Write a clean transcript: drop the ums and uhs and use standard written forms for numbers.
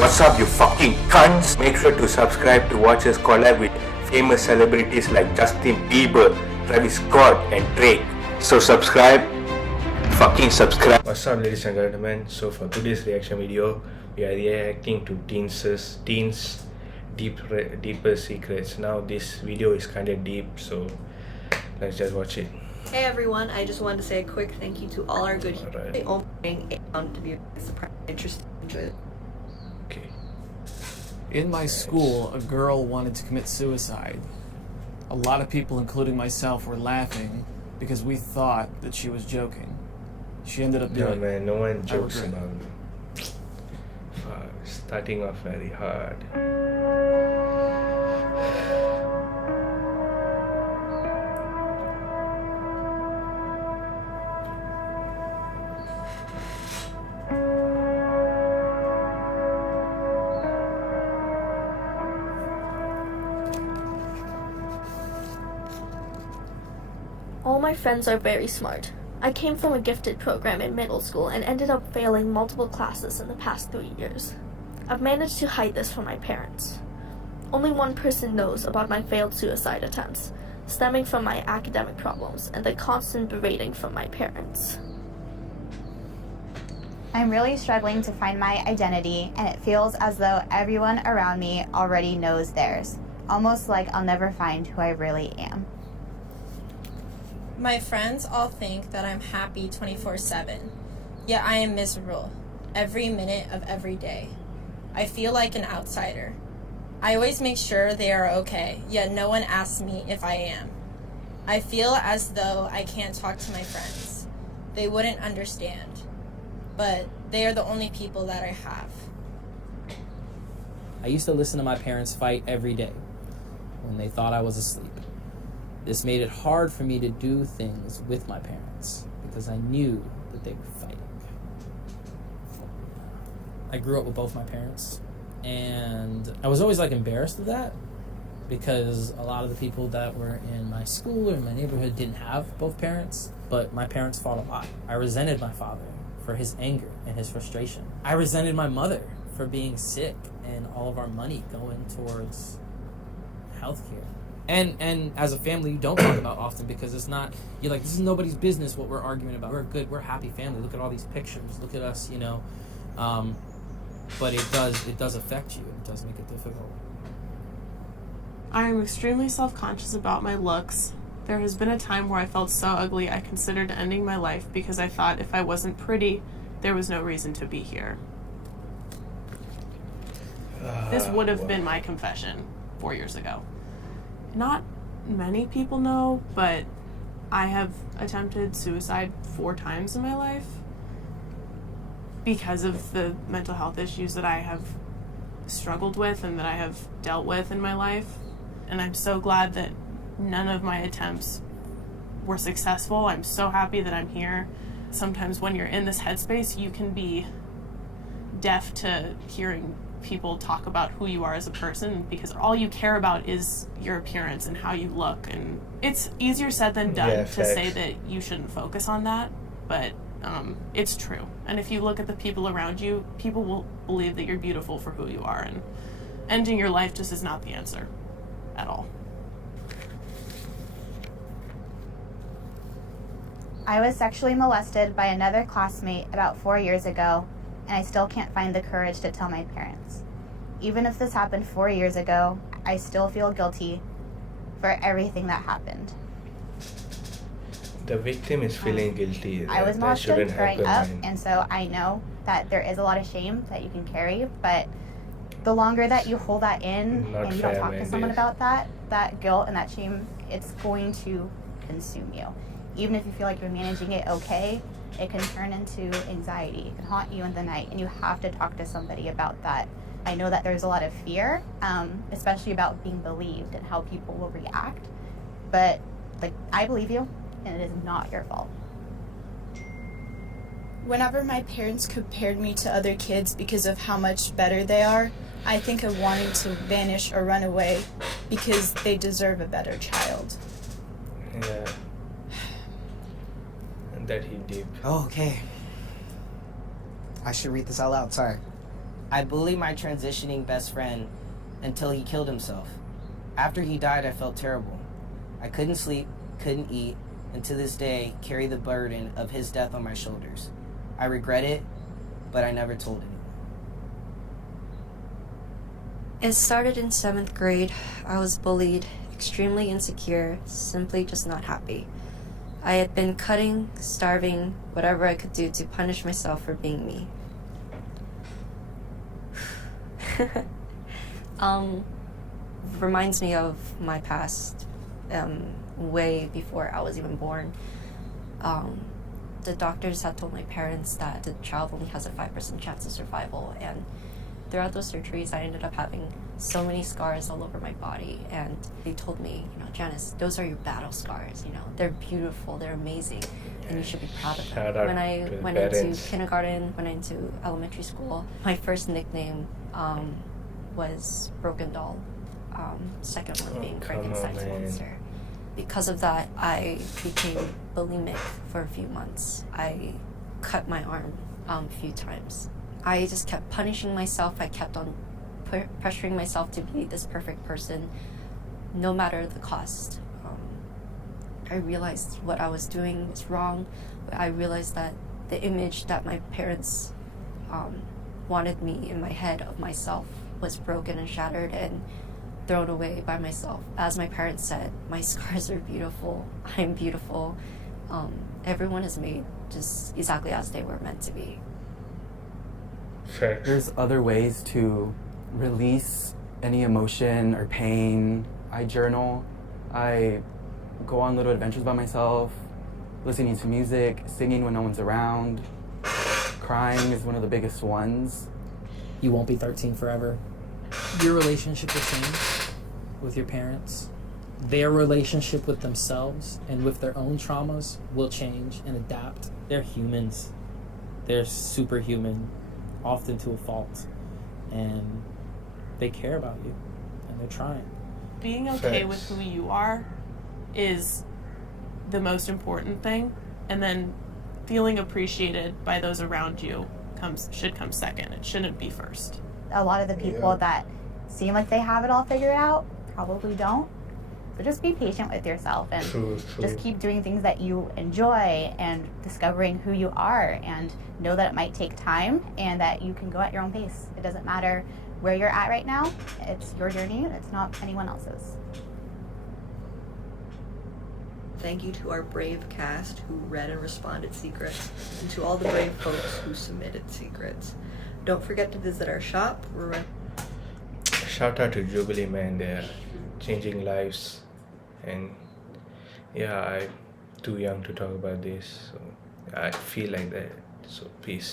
What's up, you fucking cunts? Make sure to subscribe to watch us collab with famous celebrities like Justin Bieber, Travis Scott, and Drake. So subscribe. Fucking subscribe. What's up, ladies and gentlemen? So for today's reaction video, we are reacting to teens' deeper secrets. Now this video is kind of deep, so let's just watch it. Hey everyone, I just wanted to say a quick thank you to all our good Alright. to be surprised, interested, enjoy it. Okay. In my school, a girl wanted to commit suicide. A lot of people, including myself, were laughing because we thought that she was joking. She ended up No doing man, no one I jokes regret. about starting off very hard. All my friends are very smart. I came from a gifted program in middle school and ended up failing multiple classes in the past 3 years. I've managed to hide this from my parents. Only one person knows about my failed suicide attempts, stemming from my academic problems and the constant berating from my parents. I'm really struggling to find my identity, and it feels as though everyone around me already knows theirs, almost like I'll never find who I really am. My friends all think that I'm happy 24/7, yet I am miserable every minute of every day. I feel like an outsider. I always make sure they are okay, yet no one asks me if I am. I feel as though I can't talk to my friends. They wouldn't understand, but they are the only people that I have. I used to listen to my parents fight every day when they thought I was asleep. This made it hard for me to do things with my parents because I knew that they were fighting. I grew up with both my parents, and I was always embarrassed of that because a lot of the people that were in my school or in my neighborhood didn't have both parents, but my parents fought a lot. I resented my father for his anger and his frustration. I resented my mother for being sick and all of our money going towards healthcare. And as a family, you don't talk about often because it's not, you're like, this is nobody's business what we're arguing about. We're a good, we're a happy family. Look at all these pictures. Look at us, but it does affect you. It does make it difficult. I am extremely self-conscious about my looks. There has been a time where I felt so ugly I considered ending my life because I thought if I wasn't pretty, there was no reason to be here. This would have been my confession 4 years ago. Not many people know, but I have attempted suicide 4 times in my life because of the mental health issues that I have struggled with and that I have dealt with in my life. And I'm so glad that none of my attempts were successful. I'm so happy that I'm here. Sometimes when you're in this headspace, you can be deaf to hearing people talk about who you are as a person because all you care about is your appearance and how you look, and it's easier said than done to say that you shouldn't focus on that, but it's true. And if you look at the people around you, people will believe that you're beautiful for who you are, and ending your life just is not the answer at all. I was sexually molested by another classmate about 4 years ago, and I still can't find the courage to tell my parents. Even if this happened 4 years ago, I still feel guilty for everything that happened. The victim is feeling guilty. I was That molested shouldn't growing up, happen. and so I know that there is a lot of shame that you can carry, but the longer that you hold that in Not and you don't fair, talk to man, someone yes. about that guilt and that shame, it's going to consume you. Even if you feel like you're managing it okay, it can turn into anxiety. It can haunt you in the night, and you have to talk to somebody about that. I know that there's a lot of fear, especially about being believed and how people will react, but I believe you, and it is not your fault. Whenever my parents compared me to other kids because of how much better they are, I think of wanting to vanish or run away because they deserve a better child. Yeah. And that hit deep. Oh, okay. I should read this out loud, sorry. I bullied my transitioning best friend until he killed himself. After he died, I felt terrible. I couldn't sleep, couldn't eat, and to this day carry the burden of his death on my shoulders. I regret it, but I never told anyone. It started in 7th grade. I was bullied, extremely insecure, simply just not happy. I had been cutting, starving, whatever I could do to punish myself for being me. Reminds me of my past, way before I was even born. The doctors had told my parents that the child only has a 5% chance of survival, and throughout those surgeries, I ended up having so many scars all over my body, and they told me, Janice, those are your battle scars, they're beautiful, they're amazing, and you should be proud of them. Shout out When I to the went parents. into kindergarten, went into elementary school, my first nickname was Broken Doll, second one being come on, Frankenstein's man. monster. Because of that, I became bulimic for a few months. I cut my arm a few times. I just kept punishing myself. I kept on pressuring myself to be this perfect person, no matter the cost. I realized what I was doing was wrong. I realized that the image that my parents wanted me in my head of myself was broken and shattered and thrown away by myself. As my parents said, my scars are beautiful. I'm beautiful. Everyone is made just exactly as they were meant to be. There's other ways to release any emotion or pain. I journal. I go on little adventures by myself, listening to music, singing when no one's around. Crying is one of the biggest ones. You won't be 13 forever. Your relationship will change with your parents. Their relationship with themselves and with their own traumas will change and adapt. They're humans. They're superhuman, often to a fault. And they care about you. And they're trying. Being okay with who you are is the most important thing. And then feeling appreciated by those around you should come second. It shouldn't be first. A lot of the people that seem like they have it all figured out probably don't. So just be patient with yourself and just keep doing things that you enjoy and discovering who you are, and know that it might take time and that you can go at your own pace. It doesn't matter where you're at right now. It's your journey. It's not anyone else's. Thank you to our brave cast who read and responded secrets, and to all the brave folks who submitted secrets. Don't forget to visit our shop. Shout out to Jubilee, man. They're changing lives. And yeah, I'm too young to talk about this. So I feel like that. So peace.